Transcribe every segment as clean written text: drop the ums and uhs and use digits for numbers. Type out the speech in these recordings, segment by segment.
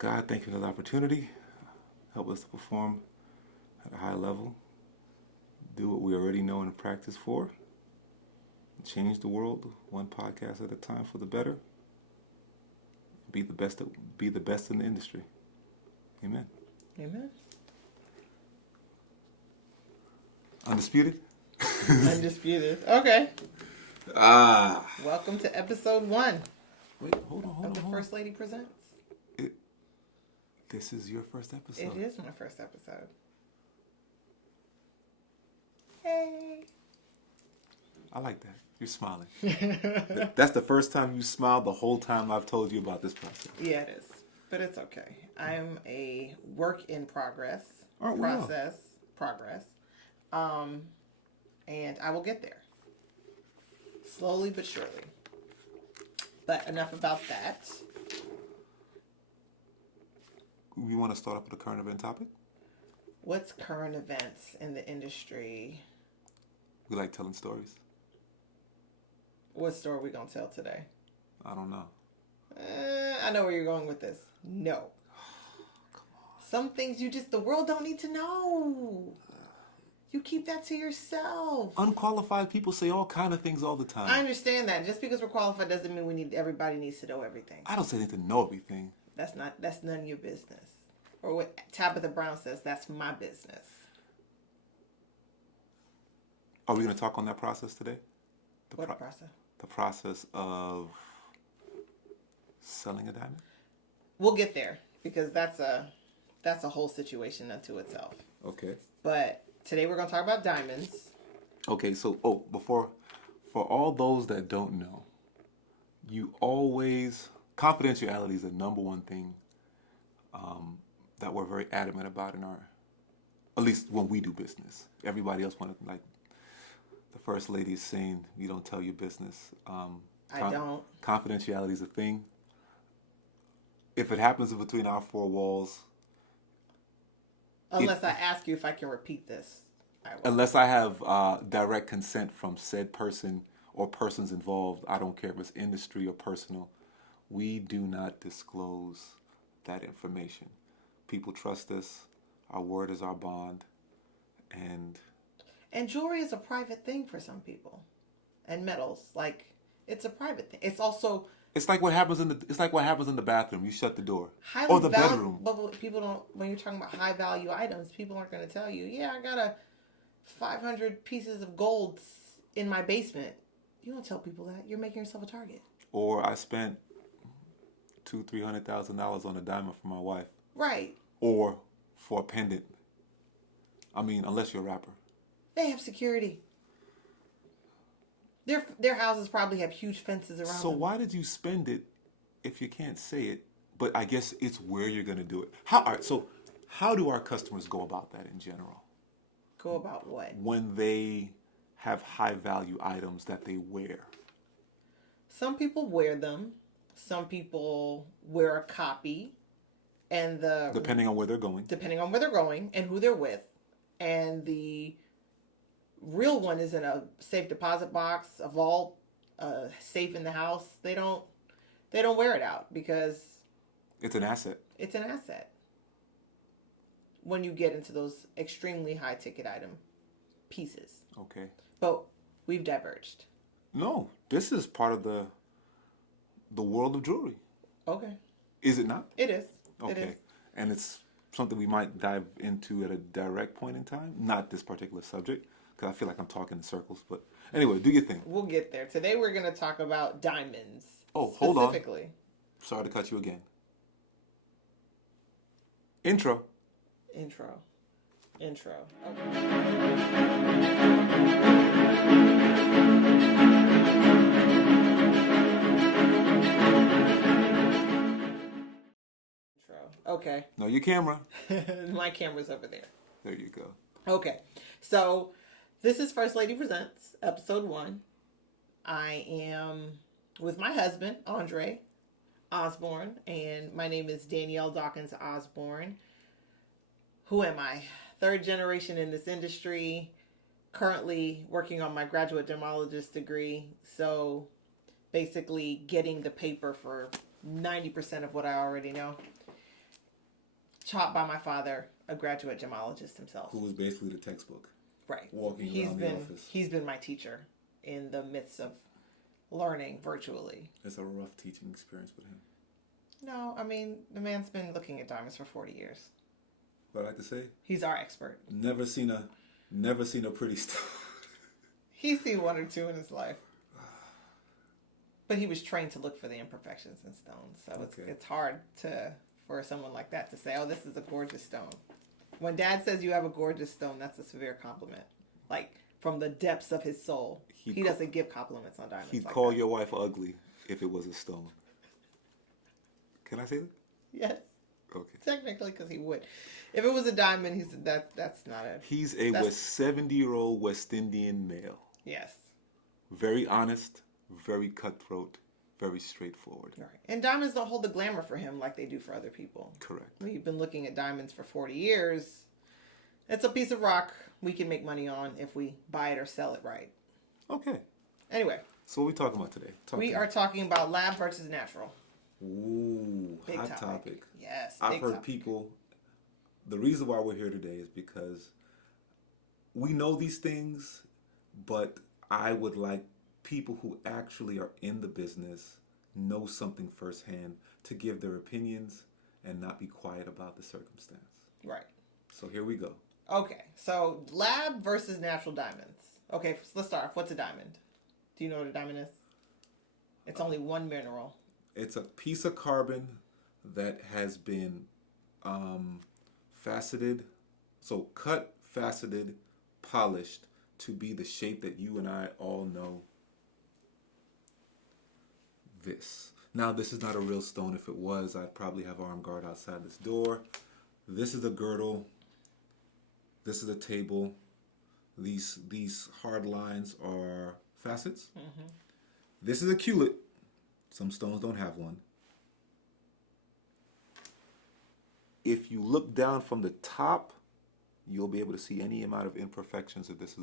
God, thank you for the opportunity. Help us to perform at a high level. Do what we already know and practice for. Change the world one podcast at a time for the better. Be the best in the industry. Amen. Amen. Undisputed? Undisputed. Okay. Welcome to episode 1. Wait, hold on. Of the First Lady Presents. This is your first episode. It is my first episode. Hey. I like that. You're smiling. That's the first time you smiled the whole time I've told you about this process. Yeah, it is. But it's okay. I'm a work in progress. Oh, wow. Progress. And I will get there. Slowly but surely. But enough about that. We want to start off with a current event topic? What's current events in the industry? We like telling stories. What story are we going to tell today? I don't know. I know where you're going with this. No. Come on. Some things the world don't need to know. You keep that to yourself. Unqualified people say all kind of things all the time. I understand that. Just because we're qualified doesn't mean everybody needs to know everything. I don't say they need to know everything. That's none of your business. Or what Tabitha Brown says, that's my business. Are we going to talk on that process today? What process? The process of selling a diamond? We'll get there because that's a whole situation unto itself. Okay. But today we're going to talk about diamonds. Okay, so for all those that don't know, confidentiality is the number one thing that we're very adamant about at least when we do business. Everybody else wanted, like the First Lady is saying, you don't tell your business. I don't. Confidentiality is a thing. If it happens between our four walls. Unless I ask you if I can repeat this. Unless I have direct consent from said person or persons involved, I don't care if it's industry or personal, we do not disclose that information. People trust us. Our word is our bond. And jewelry is a private thing for some people. And metals, it's a private thing. It's also... It's like what happens in the bathroom. You shut the door. Or the bedroom. But people don't... When you're talking about high value items, people aren't going to tell you, yeah, I got 500 pieces of gold in my basement. You don't tell people that. You're making yourself a target. Or I spent $200,000-$300,000 on a diamond for my wife. Right. Or for a pendant. I mean, unless you're a rapper. They have security. Their houses probably have huge fences around them. So why did you spend it if you can't say it? But I guess it's where you're going to do it. How do our customers go about that in general? Go about what? When they have high value items that they wear. Some people wear them. Some people wear a copy. Depending on where they're going. Depending on where they're going and who they're with. And the real one is in a safe deposit box, a vault, safe in the house. They don't wear it out because it's an asset. It's an asset. When you get into those extremely high ticket item pieces. Okay. But we've diverged. No, this is part of the world of jewelry. Okay. Is it not? It is. Okay. It is. And it's something we might dive into at a direct point in time. Not this particular subject, because I feel like I'm talking in circles. But anyway, do your thing. We'll get there. Today we're going to talk about diamonds. Oh, hold on. Specifically. Sorry to cut you again. Intro. Okay. No, your camera. My camera's over there. There you go. Okay. So, this is First Lady Presents, episode 1. I am with my husband, Andre Osborne, and my name is Danielle Dawkins Osborne. Who am I? 3rd generation in this industry, currently working on my graduate gemologist degree. So basically getting the paper for 90% of what I already know. taught by my father, a graduate gemologist himself. Who was basically the textbook. Right. Walking around the office. He's been my teacher in the midst of learning virtually. It's a rough teaching experience with him. No, I mean, the man's been looking at diamonds for 40 years. What I like to say? He's our expert. Never seen a pretty stone. He's seen one or two in his life. But he was trained to look for the imperfections in stones. So it's hard for someone like that to say, oh, this is a gorgeous stone. When Dad says you have a gorgeous stone, that's a severe compliment. Like, from the depths of his soul. He doesn't give compliments on diamonds. He'd call your wife ugly if it was a stone. Can I say that? Yes. Okay. Technically, because he would. If it was a diamond, he said that's not a... He's a 70-year-old West Indian male. Yes. Very honest, very cutthroat, very straightforward. Right. And diamonds don't hold the glamour for him like they do for other people. Correct. We've been looking at diamonds for 40 years. It's a piece of rock we can make money on if we buy it or sell it right. Okay. Anyway. So what are we talking about today? We are talking about lab versus natural. Ooh, big hot topic. Yes, I've heard people... The reason why we're here today is because we know these things, but I would like people who actually are in the business, know something firsthand, to give their opinions and not be quiet about the circumstance. Right. So here we go. Okay, so lab versus natural diamonds. Okay, so let's start off. What's a diamond? Do you know what a diamond is? It's only one mineral. It's a piece of carbon that has been faceted, so cut, faceted, polished to be the shape that you and I all know. This. Now, this is not a real stone. If it was, I'd probably have armed guard outside this door. This is a girdle. This is a table. These hard lines are facets. Mm-hmm. This is a culet. Some stones don't have one. If you look down from the top, you'll be able to see any amount of imperfections if this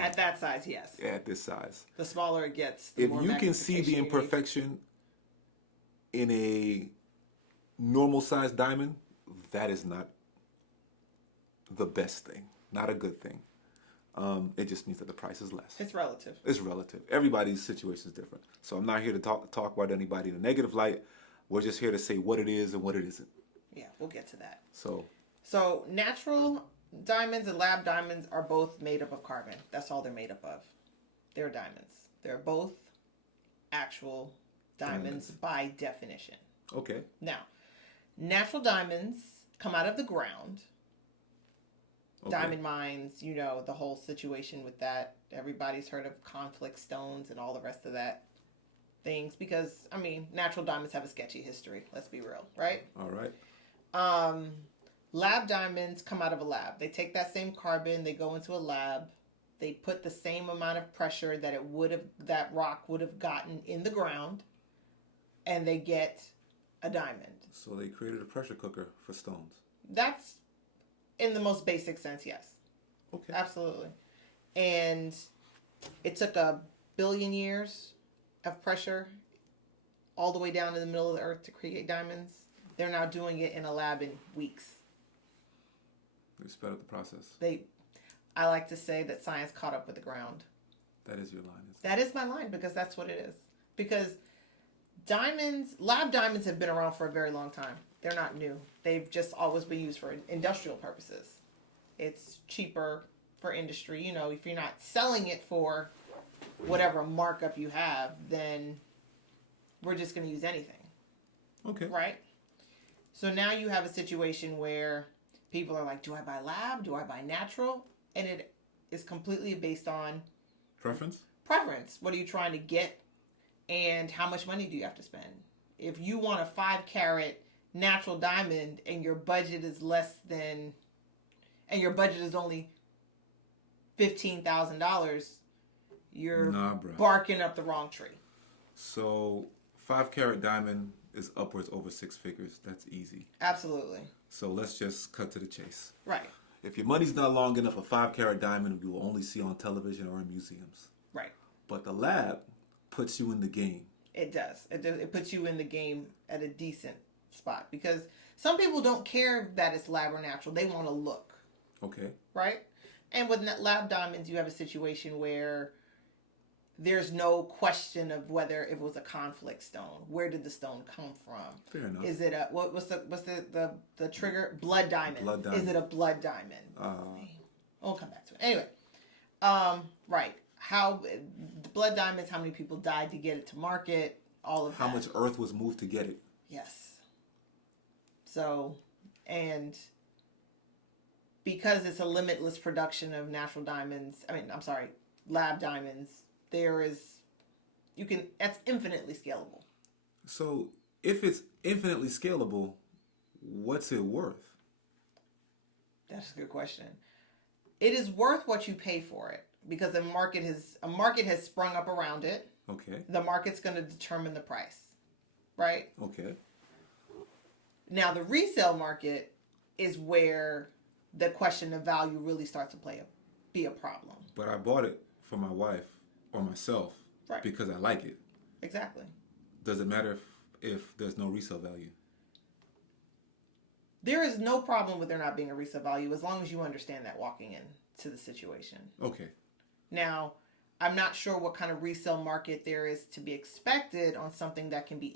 at that size, yes. At this size. The smaller it gets, if you can see the imperfection in a normal sized diamond, that is not the best thing, not a good thing. It just means that the price is less. It's relative. It's relative. Everybody's situation is different. So I'm not here to talk about anybody in a negative light. We're just here to say what it is and what it isn't. Yeah, we'll get to that. So natural diamonds and lab diamonds are both made up of carbon. That's all they're made up of. They're diamonds. They're both actual diamonds by definition. Okay. Now, natural diamonds come out of the ground. Okay. Diamond mines, the whole situation with that. Everybody's heard of conflict stones and all the rest of that things because, natural diamonds have a sketchy history. Let's be real, right? All right. Lab diamonds come out of a lab. They take that same carbon, they go into a lab, they put the same amount of pressure that rock would have gotten in the ground, and they get a diamond. So they created a pressure cooker for stones. That's in the most basic sense, yes. Okay. Absolutely. And it took 1 billion years of pressure all the way down to the middle of the earth to create diamonds. They're now doing it in a lab in weeks. They sped up the process. I like to say that science caught up with the ground. That is your line, isn't it? That is my line because that's what it is. Because lab diamonds have been around for a very long time. They're not new. They've just always been used for industrial purposes. It's cheaper for industry. If you're not selling it for whatever markup you have, then we're just going to use anything. Okay. Right? So now you have a situation where people are like, do I buy lab? Do I buy natural? And it is completely based on preference. What are you trying to get? And how much money do you have to spend? If you want a 5-carat natural diamond and your budget is your budget is only $15,000, you're barking up the wrong tree. So 5-carat diamond is upwards over 6 figures. That's easy. Absolutely. So let's just cut to the chase. Right. If your money's not long enough, a 5-carat diamond you will only see on television or in museums. Right. But the lab puts you in the game. It does. It puts you in the game at a decent spot because some people don't care that it's lab or natural. They want to look. Okay. Right? And with lab diamonds, you have a situation where there's no question of whether it was a conflict stone. Where did the stone come from? Fair enough. Is it a what's the trigger? Blood diamond. Blood diamond. Is it a blood diamond? We'll come back to it. Anyway, right. How the blood diamonds? How many people died to get it to market? All of that. How much earth was moved to get it? Yes. So, and because it's a limitless production of natural diamonds, lab diamonds, that's infinitely scalable. So, if it's infinitely scalable, what's it worth? That's a good question. It is worth what you pay for it because a market has sprung up around it. Okay. The market's going to determine the price, right? Okay. Now, the resale market is where the question of value really starts to be a problem. But I bought it for my wife or myself because I like it. Exactly. Does it matter if there's no resale value? There is no problem with there not being a resale value as long as you understand that walking into the situation. Okay. Now, I'm not sure what kind of resale market there is to be expected on something that can be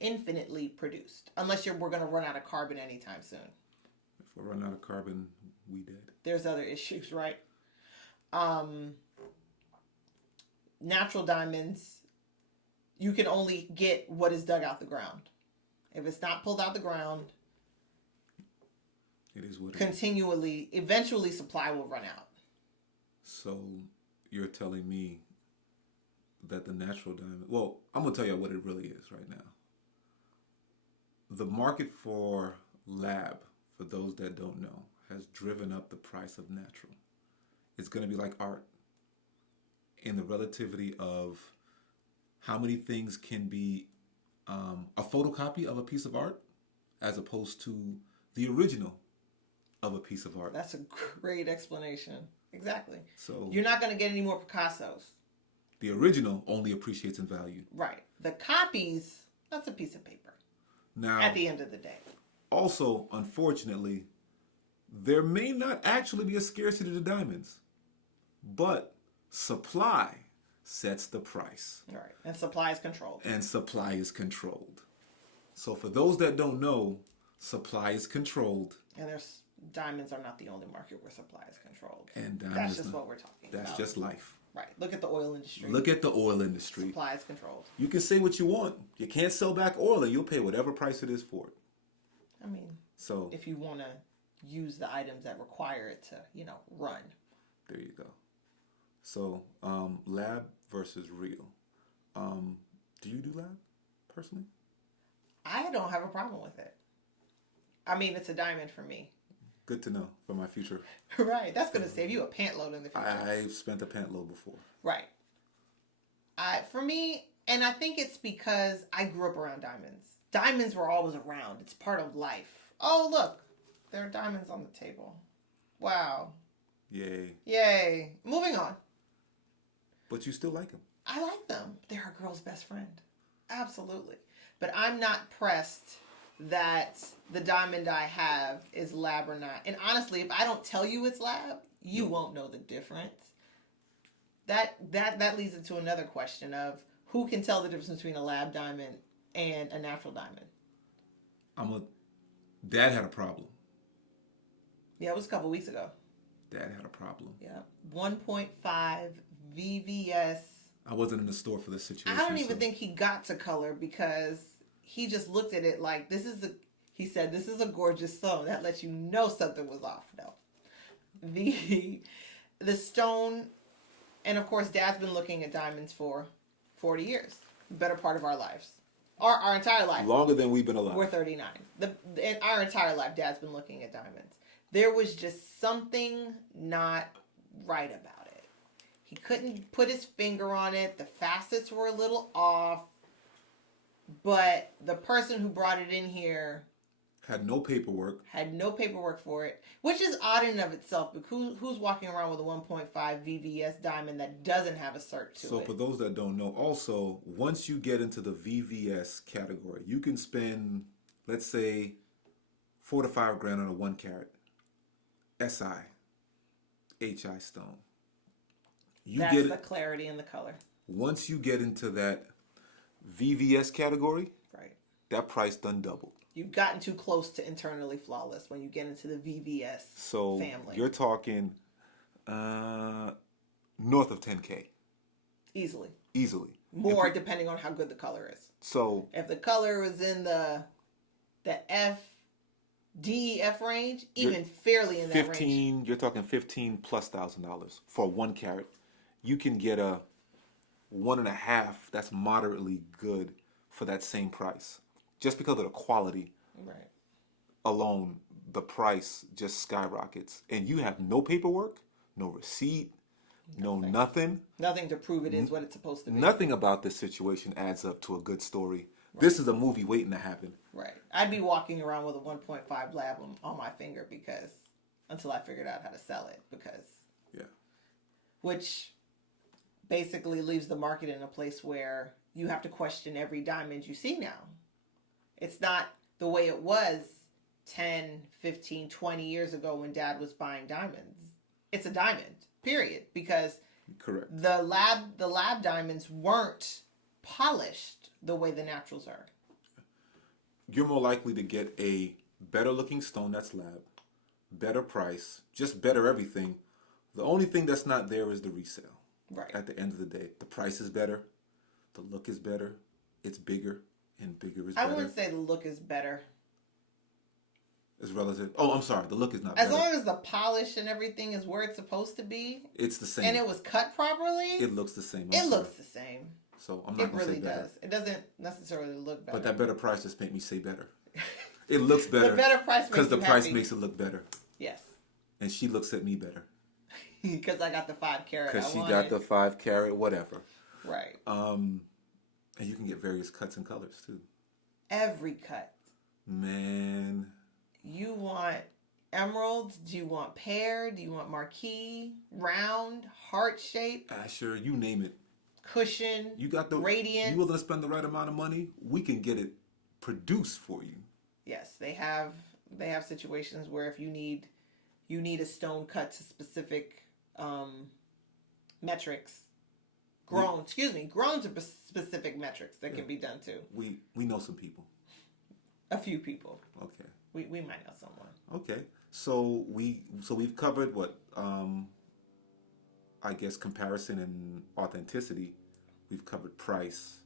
infinitely produced. Unless we're going to run out of carbon anytime soon. If we run out of carbon, we dead. There's other issues, right? Natural diamonds, you can only get what is dug out the ground. If it's not pulled out the ground, it is what continually, eventually supply will run out. So you're telling me that the natural diamond, well, I'm going to tell you what it really is right now. The market for lab, for those that don't know, has driven up the price of natural. It's going to be like art in the relativity of how many things can be a photocopy of a piece of art as opposed to the original of a piece of art. That's a great explanation. Exactly. So you're not going to get any more Picassos. The original only appreciates in value. Right. The copies, that's a piece of paper. Now, at the end of the day. Also, unfortunately, there may not actually be a scarcity to diamonds, but supply sets the price. Right. And supply is controlled. And supply is controlled. So for those that don't know, supply is controlled. And diamonds are not the only market where supply is controlled. And that's just what we're talking about. That's just life. Right. Look at the oil industry. Look at the oil industry. Supply is controlled. You can say what you want. You can't sell back oil and you'll pay whatever price it is for it. I mean, so if you want to use the items that require it to, run. There you go. So, lab versus real. Do you do lab, personally? I don't have a problem with it. I mean, it's a diamond for me. Good to know for my future. Right. That's going to save you a pant load in the future. I've spent a pant load before. Right. For me, and I think it's because I grew up around diamonds. Diamonds were always around. It's part of life. Oh, look. There are diamonds on the table. Wow. Yay. Yay. Moving on. But you still like them. I like them. They're a girl's best friend. Absolutely. But I'm not pressed that the diamond I have is lab or not. And honestly, if I don't tell you it's lab, you won't know the difference. That leads into another question of who can tell the difference between a lab diamond and a natural diamond. Dad had a problem. Yeah, it was a couple weeks ago. Dad had a problem. Yeah. 1.5 VVS. I wasn't in the store for this situation. I don't even think he got to color because he just looked at it like he said, this is a gorgeous stone. That lets you know something was off. No. The stone, and of course, Dad's been looking at diamonds for 40 years. Better part of our lives. Our entire life. Longer than we've been alive. We're 39. In our entire life, Dad's been looking at diamonds. There was just something not right about it. He couldn't put his finger on it. The facets were a little off. But the person who brought it in here had no paperwork for it, which is odd in and of itself. Because who's walking around with a 1.5 VVS diamond that doesn't have a cert to it? So for those that don't know, also, once you get into the VVS category, you can spend, let's say 4 to 5 grand on a 1 carat SI HI stone. That's the clarity in the color. Once you get into that VVS category, right, that price done doubled. You've gotten too close to internally flawless when you get into the VVS family. You're talking north of 10K. Easily. More depending on how good the color is. So if the color is in the DEF range, even fairly in that 15, range. You're talking $15,000+ for 1 carat. You can get a 1.5 that's moderately good for that same price. Just because of the quality alone, the price just skyrockets. And you have no paperwork, no receipt, nothing. Nothing to prove it is what it's supposed to be. Nothing about this situation adds up to a good story. Right. This is a movie waiting to happen. Right. I'd be walking around with a 1.5 lab on my finger until I figured out how to sell it which basically leaves the market in a place where you have to question every diamond you see now. It's not the way it was 10, 15, 20 years ago when Dad was buying diamonds. It's a diamond, period. Because correct, the lab diamonds weren't polished the way the naturals are. You're more likely to get a better looking stone that's lab, better price, just better everything. The only thing that's not there is the resale. Right. At the end of the day, the price is better, the look is better, it's bigger, and bigger is better. I wouldn't say the look is better. It's relative. Oh, I'm sorry. The look is not as better. long as the polish and everything is where it's supposed to be. It's the same. And it was cut properly. It looks the same. It looks the same. So I'm not going to say better. It really does. It doesn't necessarily look better. But that better price just make me say better. It looks better. The better price makes because the price happy. Makes it look better. Yes. And she looks at me better. Because I got the 5 carat. Because she got the 5 carat, whatever. Right. And you can get various cuts and colors too. Every cut. Man. You want emeralds? Do you want pear? Do you want marquee? Round? Heart shape? Asher, you name it. Cushion? You got the radiant? You willing to spend the right amount of money? We can get it produced for you. Yes, they have situations where if you need a stone cut to specific metrics, grown to specific metrics that can be done too. We know some people. A few people. Okay. We might know someone. Okay. So we've covered what I guess comparison and authenticity. We've covered price.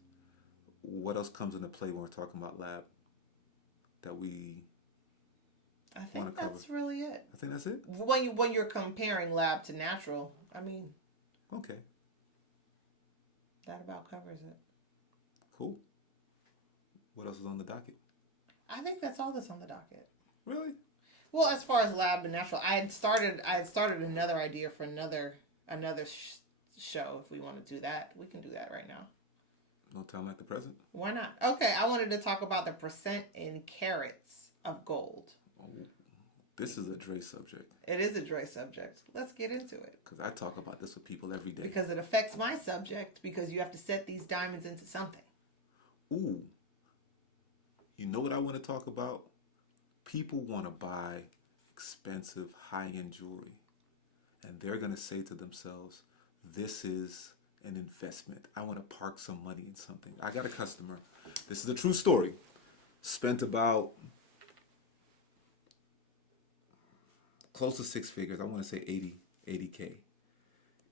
What else comes into play when we're talking about lab that we I think that's really it. I think that's it. When you're comparing lab to natural, I mean. Okay. That about covers it. Cool. What else is on the docket? I think that's all that's on the docket. Really? Well, as far as lab and natural, I had started another idea for another show. If we want to do that, we can do that right now. No time like the present. Why not? Okay, I wanted to talk about the percent in carats of gold. Oh, this is a Dre subject. It is a Dre subject. Let's get into it. Because I talk about this with people every day. Because it affects my subject, because you have to set these diamonds into something. Ooh. You know what I want to talk about? People want to buy expensive, high-end jewelry. And they're going to say to themselves, this is an investment. I want to park some money in something. I got a customer. This is a true story. Spent about close to 6 figures. I want to say 80K.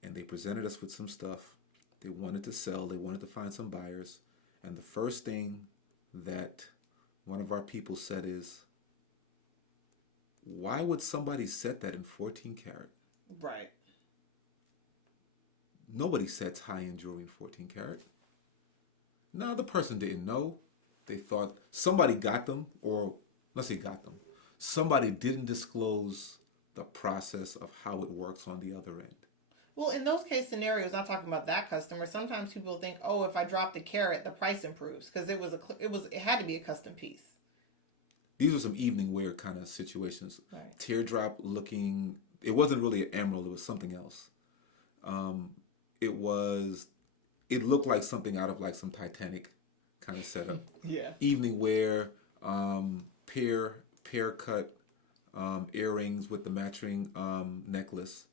And they presented us with some stuff. They wanted to sell. They wanted to find some buyers. And the first thing that one of our people said is, why would somebody set that in 14 karat? Right. Nobody sets high-end jewelry in 14 karat. No, the person didn't know. They thought somebody got them, or let's say got them. Somebody didn't disclose the process of how it works on the other end. Well, in those case scenarios, not talking about that customer, sometimes people think, oh, if I drop the carat, the price improves, because it had to be a custom piece. These were some evening wear kind of situations. Right. Teardrop looking. It wasn't really an emerald. It was something else. It looked like something out of like some Titanic kind of setup. Yeah. Evening wear, Pear cut earrings with the matching necklace.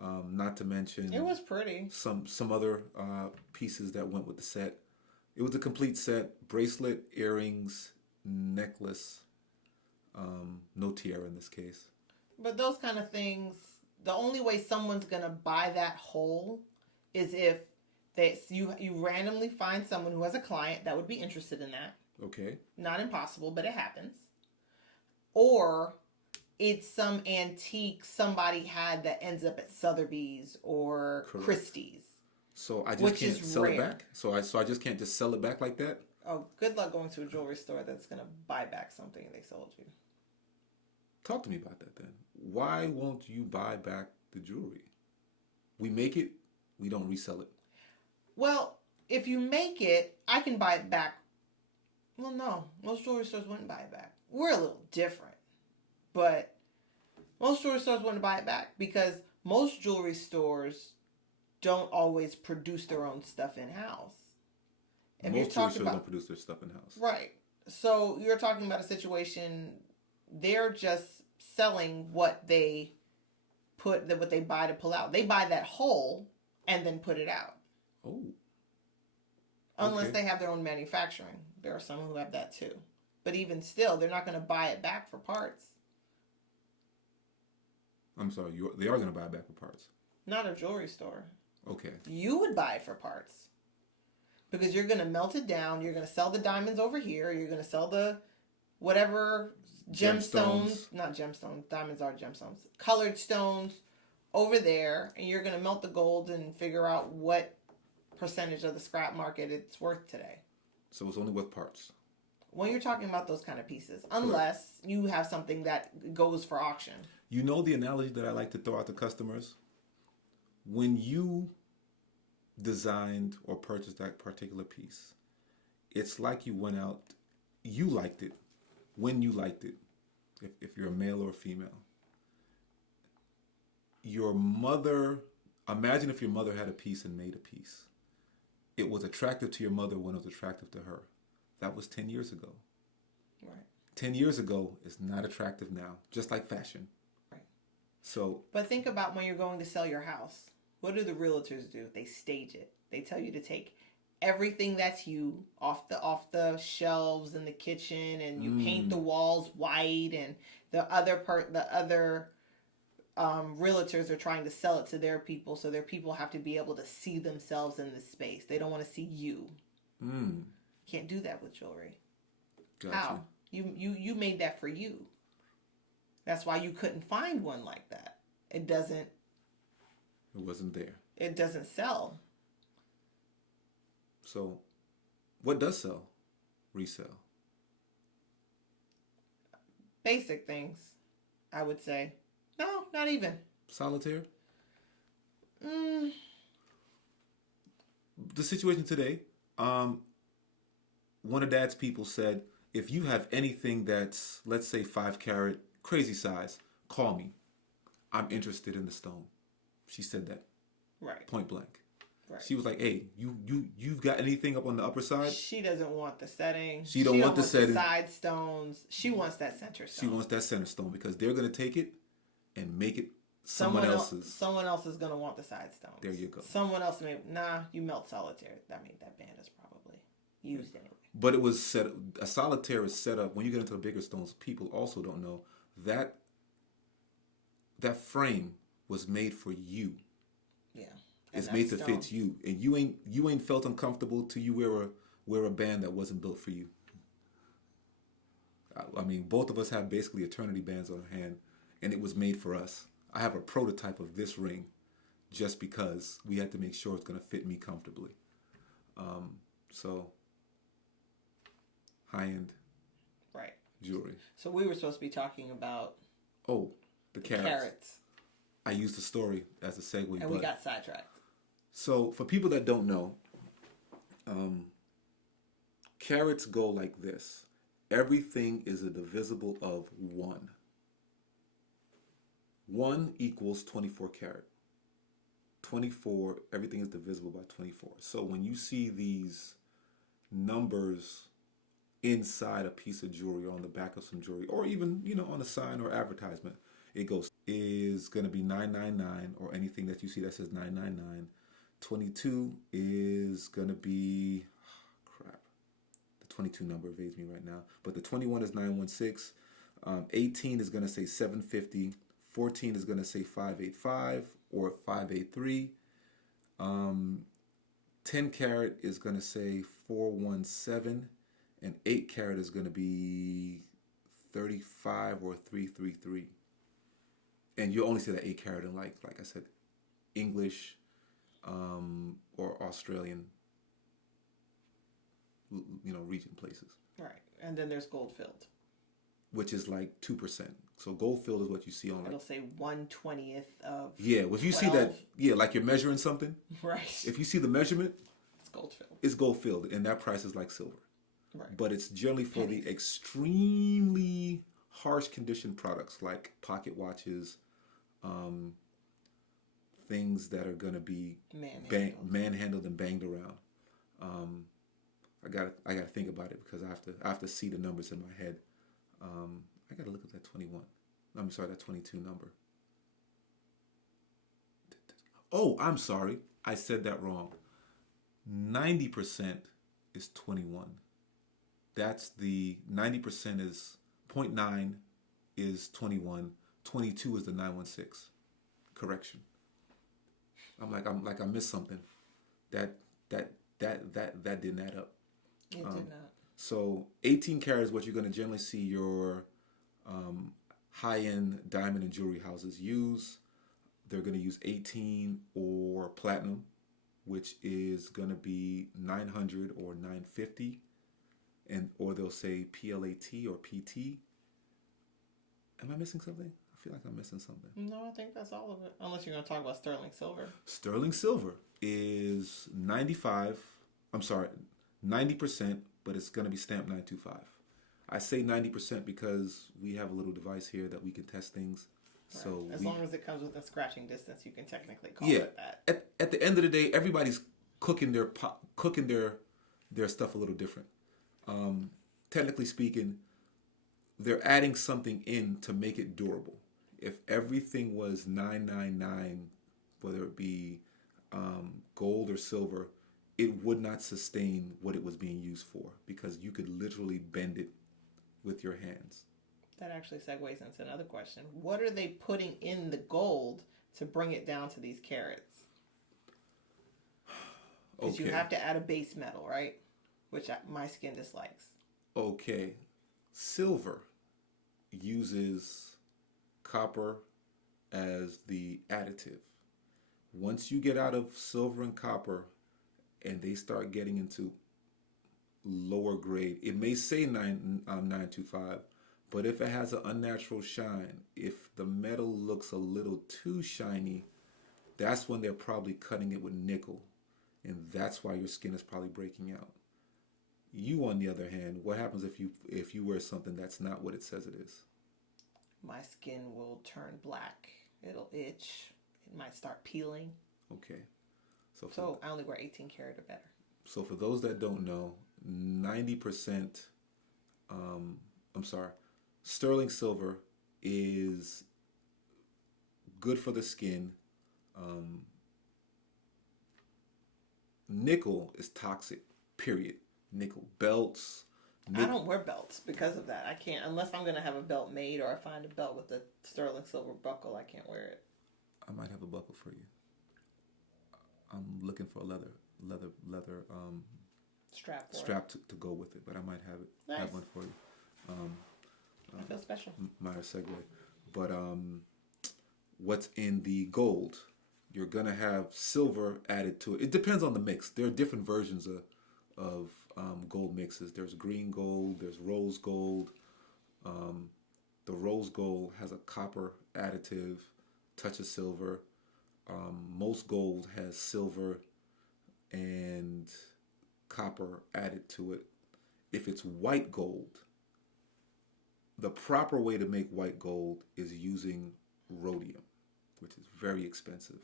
Not to mention, It was pretty. Some other pieces that went with the set. It was a complete set: bracelet, earrings, necklace. No tiara in this case. But those kind of things, the only way someone's gonna buy that whole is if you randomly find someone who has a client that would be interested in that. Okay. Not impossible, but it happens. Or it's some antique somebody had that ends up at Sotheby's or Correct. Christie's. So I just Which can't is sell rare. it back. So I just can't just sell it back like that. Oh, good luck going to a jewelry store that's gonna buy back something they sold you. Talk to me about that then. Why won't you buy back the jewelry? We make it, we don't resell it. Well, if you make it, I can buy it back. Well, no, most jewelry stores wouldn't buy it back. We're a little different, but most jewelry stores wouldn't buy it back because most jewelry stores don't always produce their own stuff in house. Most jewelry stores don't produce their stuff in house. Right. So you're talking about a situation. They're just selling what they buy to pull out. They buy that whole and then put it out. Oh. Unless Okay. they have their own manufacturing. There are some who have that too. But even still, they're not going to buy it back for parts. I'm sorry, they are going to buy it back for parts. Not a jewelry store. Okay. You would buy it for parts. Because you're going to melt it down. You're going to sell the diamonds over here. You're going to sell the whatever gemstones. Not gemstones. Diamonds are gemstones. Colored stones over there. And you're going to melt the gold and figure out what percentage of the scrap market it's worth today. So it's only with parts. When you're talking about those kind of pieces. Unless you have something that goes for auction. You know the analogy that I like to throw out to customers? When you designed or purchased that particular piece, it's like you went out, you liked it, when you liked it, if you're a male or a female. Your mother, imagine if your mother had a piece and made a piece. It was attractive to your mother when it was attractive to her. That was 10 years ago. Right. 10 years ago is not attractive now, just like fashion. Right. So, but think about when you're going to sell your house. What do the realtors do? They stage it. They tell you to take everything that's you off the shelves in the kitchen, and you paint the walls white, and the other realtors are trying to sell it to their people, so their people have to be able to see themselves in the space. They don't want to see you. Can't do that with jewelry. gotcha. How? You made that for you. That's why you couldn't find one like that. It wasn't there. It doesn't sell. So, what does sell? Resell. Basic things, I would say. No, not even. Solitaire? The situation today, one of Dad's people said, if you have anything that's, let's say, 5 carat, crazy size, call me. I'm interested in the stone. She said that. Right. Point blank. Right. She was like, hey, you've got anything up on the upper side? She doesn't want the setting. She don't want the setting. Side stones. She wants that center stone. She wants that center stone because they're going to take it and make it someone else's. Someone else is going to want the side stones. There you go. Someone else may, you melt solitaire. That band is probably used anyway. But it was a solitaire is set up, when you get into the bigger stones, people also don't know that that frame was made for you. Yeah. It's made to fit you. And you ain't felt uncomfortable till you wear a band that wasn't built for you. I mean, both of us have basically eternity bands on our hand, and it was made for us. I have a prototype of this ring just because we had to make sure it's going to fit me comfortably. So, high-end jewelry. So we were supposed to be talking about the carats. I used the story as a segue. And we got sidetracked. So, for people that don't know, carats go like this. Everything is a divisible of 1. 1 equals 24 carat. 24, everything is divisible by 24. So when you see these numbers inside a piece of jewelry or on the back of some jewelry, or even, on a sign or advertisement, it goes is going to be 999, or anything that you see that says 999. 22 is going to be, crap, the 22 number evades me right now, but the 21 is 916. 18 is going to say 750. 14 is going to say 585 or 583. 10 carat is going to say 417, and 8 carat is going to be 35 or 333. And you only see that 8 carat in, like I said, English or Australian, region places. Right. And then there's gold filled, which is like 2%. So gold filled is what you see on, it'll say 1/20th of. Yeah, well, if you 12. see that, like you're measuring something. Right. If you see the measurement, it's gold filled. It's gold filled, and that price is like silver. Right. But it's generally for the extremely harsh condition products like pocket watches, things that are gonna be manhandled and banged around. I gotta think about it because I have to see the numbers in my head. I gotta look at that 21. I'm sorry, that 22 number. Oh, I'm sorry, I said that wrong. 90% is 21. That's the 90% is 0.9 is 21. 22 is the 916. Correction. I'm like I missed something. That didn't add up. It did not. So 18 karat is what you're going to generally see your high-end diamond and jewelry houses use. They're going to use 18 or platinum, which is going to be 900 or 950, or they'll say PLAT or PT. Am I missing something? I feel like I'm missing something. No, I think that's all of it. Unless you're going to talk about sterling silver. Sterling silver is 90%, but it's going to be stamped 925. I say 90% because we have a little device here that we can test things. Right. So as long as it comes with a scratching distance, you can technically call it that. At the end of the day, everybody's cooking their stuff a little different. Technically speaking, they're adding something in to make it durable. If everything was 999, whether it be gold or silver, it would not sustain what it was being used for because you could literally bend it with your hands. That actually segues into another question. What are they putting in the gold to bring it down to these carats? Because you have to add a base metal, right? Which my skin dislikes. Okay. Silver uses copper as the additive. Once you get out of silver and copper and they start getting into lower grade, it may say 925, but if it has an unnatural shine, if the metal looks a little too shiny, that's when they're probably cutting it with nickel, and that's why your skin is probably breaking out. You, on the other hand, what happens if you wear something that's not what it says it is? My skin will turn black. It'll itch. It might start peeling. Okay. So I only wear 18 karat or better. So for those that don't know, 90%, sterling silver is good for the skin. Nickel is toxic, period. Nickel belts. I don't wear belts because of that. I can't, unless I'm going to have a belt made or I find a belt with a sterling silver buckle, I can't wear it. I might have a buckle for you. I'm looking for a leather strap to go with it, but I might have it. Nice. Have one for you. I feel special. Minor segue. But what's in the gold? You're going to have silver added to it. It depends on the mix. There are different versions of gold mixes. There's green gold, there's rose gold. The rose gold has a copper additive, touch of silver. Most gold has silver and copper added to it. If it's white gold, the proper way to make white gold is using rhodium, which is very expensive.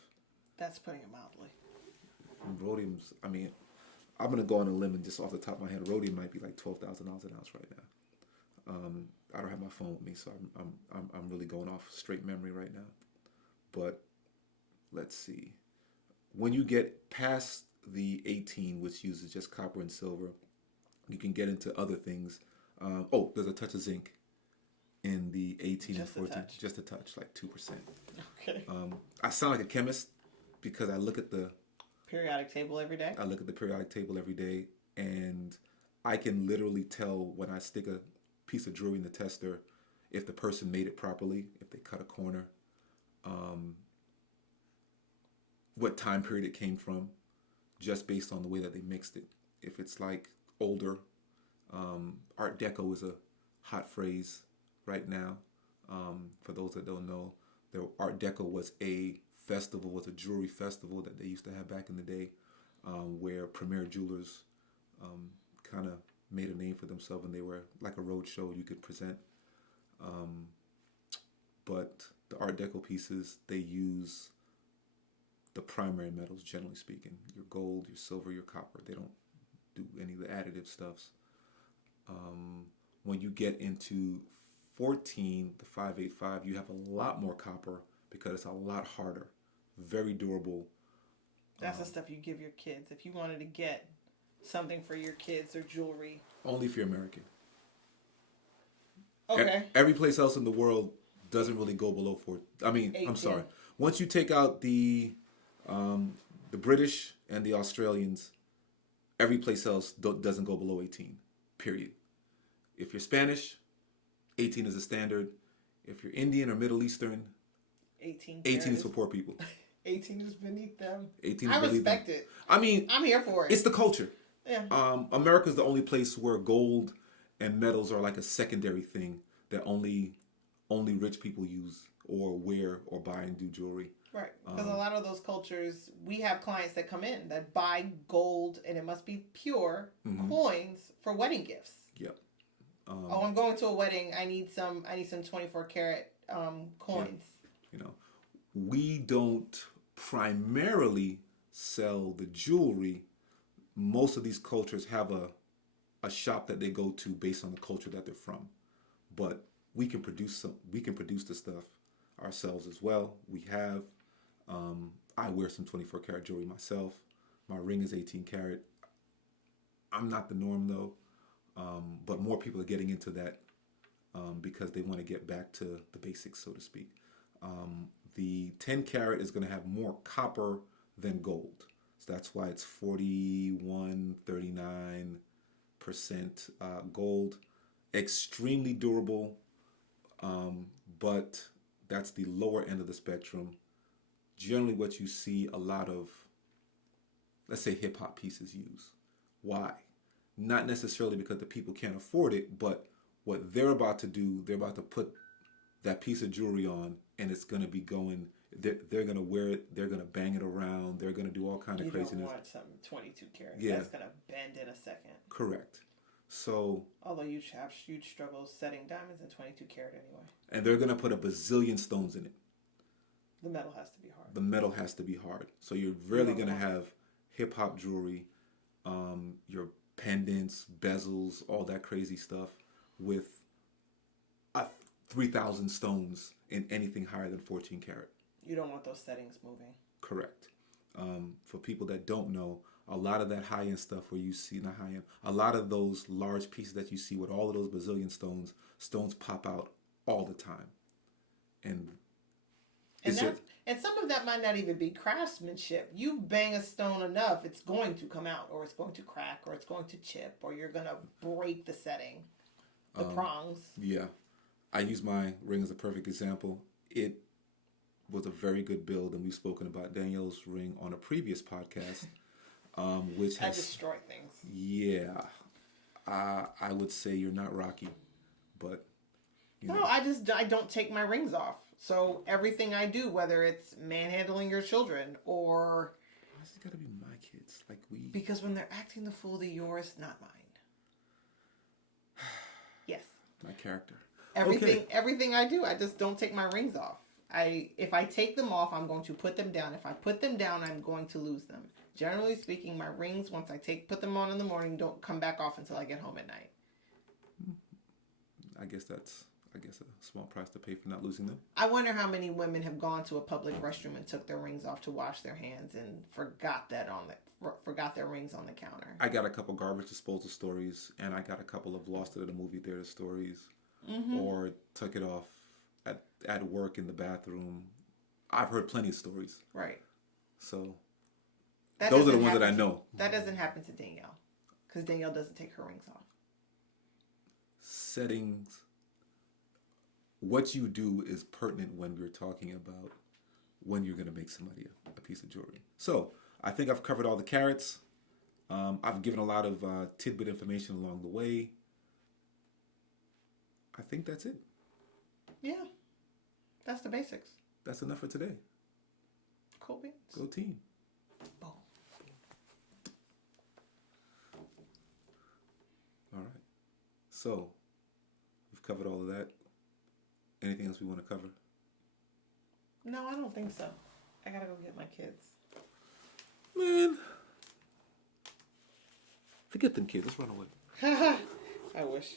That's putting it mildly. Rhodium's, I'm going to go on a limb and just off the top of my head, rhodium might be like $12,000 an ounce right now. I don't have my phone with me, so I'm really going off straight memory right now. But let's see. When you get past the 18, which uses just copper and silver, you can get into other things. There's a touch of zinc in the 18 Just and 14. A touch. Just a touch, like 2%. Okay. I sound like a chemist because I look at the Periodic table every day. periodic table every day, and I can literally tell when I stick a piece of jewelry in the tester if the person made it properly, if they cut a corner, what time period it came from, just based on the way that they mixed it. If it's like older, Art Deco is a hot phrase right now. For those that don't know, Art Deco was a jewelry festival that they used to have back in the day, where premier jewelers kind of made a name for themselves, and they were like a road show you could present. But the Art Deco pieces, they use the primary metals, generally speaking. Your gold, your silver, your copper. They don't do any of the additive stuffs. When you get into 14, the 585, you have a lot more copper because it's a lot harder. Very durable. That's the stuff you give your kids. If you wanted to get something for your kids or jewelry. Only if you're American. Okay. Every place else in the world doesn't really go below 4. I mean, 18. I'm sorry. Once you take out the British and the Australians, every place else doesn't go below 18. Period. If you're Spanish, 18 is the standard. If you're Indian or Middle Eastern, 18 is for poor people. 18 is beneath them. 18 I is beneath respect them. it. I mean, I'm here for it. It's the culture. Yeah. America's the only place where gold and metals are like a secondary thing that only rich people use or wear or buy and do jewelry. Right. Because a lot of those cultures, we have clients that come in that buy gold, and it must be pure coins for wedding gifts. Yep. I'm going to a wedding. I need some 24 karat coins. Yeah. You know, we don't primarily sell the jewelry. Most of these cultures have a shop that they go to based on the culture that they're from. But we can produce the stuff ourselves as well. We have. I wear some 24 karat jewelry myself. My ring is 18 karat. I'm not the norm though, but more people are getting into that because they want to get back to the basics, so to speak. The 10 karat is going to have more copper than gold. So that's why it's 39% gold. Extremely durable, but that's the lower end of the spectrum. Generally what you see a lot of, let's say, hip-hop pieces use. Why? Not necessarily because the people can't afford it, but what they're about to do, they're about to put that piece of jewelry on, and it's going to be going, they're going to wear it, they're going to bang it around, they're going to do all kind of craziness. You don't want something 22 karat. Yeah. That's going to bend in a second. Correct. So, although you have huge struggles setting diamonds in 22 karat anyway. And they're going to put a bazillion stones in it. The metal has to be hard. The metal has to be hard. So you're really going to have hip-hop jewelry, your pendants, bezels, all that crazy stuff with 3,000 stones in anything higher than 14 karat. You don't want those settings moving. Correct. For people that don't know, a lot of that high-end stuff where you see, not high-end, a lot of those large pieces that you see with all of those bazillion stones pop out all the time. And some of that might not even be craftsmanship. You bang a stone enough, it's going to come out, or it's going to crack, or it's going to chip, or you're going to break the setting, the prongs. Yeah. I use my ring as a perfect example. It was a very good build, and we've spoken about Danielle's ring on a previous podcast, which has... I destroy things. Yeah. I would say you're not Rocky, but... No, I don't take my rings off. So everything I do, whether it's manhandling your children or... Why has it got to be my kids? Because when they're acting the fool, they're yours, not mine. Yes. My character. Everything I do, I just don't take my rings off. If I take them off, I'm going to put them down. If I put them down, I'm going to lose them. Generally speaking, my rings, once I put them on in the morning, don't come back off until I get home at night. I guess that's a small price to pay for not losing them. I wonder how many women have gone to a public restroom and took their rings off to wash their hands and forgot their rings on the counter. I got a couple garbage disposal stories, and I got a couple of lost it at a movie theater stories, or took it off at work in the bathroom. I've heard plenty of stories. Right. So that those are the ones that I know. That doesn't happen to Danielle, because Danielle doesn't take her rings off. Settings. What you do is pertinent when you're talking about when you're going to make somebody a piece of jewelry. So I think I've covered all the carrots. I've given a lot of tidbit information along the way. I think that's it. Yeah. That's the basics. That's enough for today. Cool beans. Go team. Boom. All right. So we've covered all of that. Anything else we want to cover? No, I don't think so. I gotta go get my kids. Man. Forget them kids. Let's run away. I wish.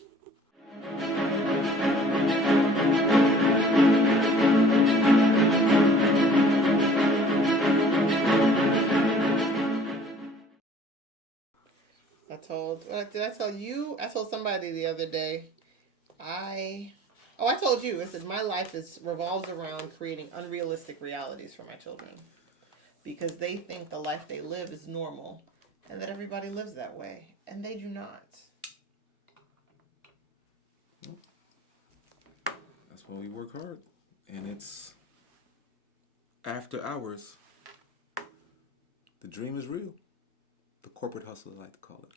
Did I tell you? I told somebody the other day. I told you. I said my life revolves around creating unrealistic realities for my children, because they think the life they live is normal and that everybody lives that way, and they do not. That's why we work hard, and it's after hours. The dream is real. The corporate hustle, I like to call it.